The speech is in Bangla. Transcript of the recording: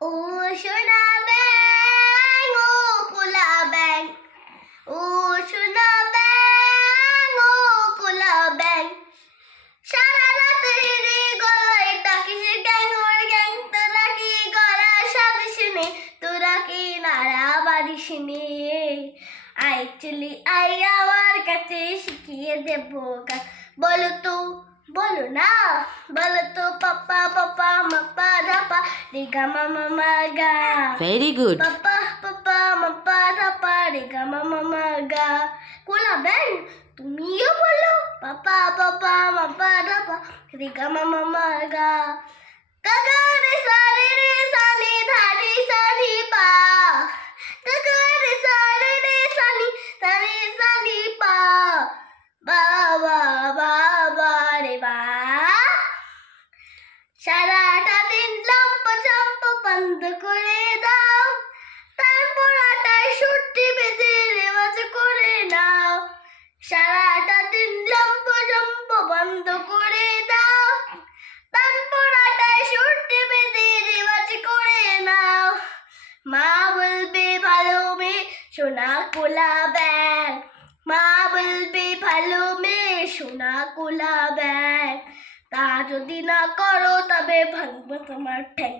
ও সোনা ব্যাং ও কোলা ব্যাং, ও সোনা ব্যাং ও কোলা ব্যাং, সারা রাত রে গলায় ডাকিস গ্যাং ওর গ্যাং, তোরা কি গলা সাথে শুনে, তোরা কি নাড়া বাড়িস নে, আই চলি আই আমার কাছে শিখিয়ে দেবো গান। বলো তো বলো না, বলো তো পাপা পাপা মাপা ধাপা রে গা মামা মা গা। Very good. পাপা পাপা মাপা ধাপা রে গা মামা মা গা। কোলা ব্যাং তুমিও বলো পাপা পাপা মাপা ধাপা রে গা মামা মা গা। কাকা রে সারে রে সানি ধানি সানি পা, কাকা রে সারে রে সানি ধানি সানি পা, বা বা বা বা রে বা। সারাটা দিন লম্প চম্প বন্ধ করে দাও, তারপর আটায় সুটি বেঁধে রেওয়াজ করে নাও। সারাটা দিন লম্প চম্প বন্ধ করে দাও, তারপর আটায় সুটি বেঁধে রেওয়াজ করে নাও। মা বলবে ভালো মেয়ে সোনা কোলা ব্যাং, মা বলবে ভালো মেয়ে সোনা কোলা ব্যাং, তা যদি না করো তবে ভাঙবো তোমার ঠ্যাং।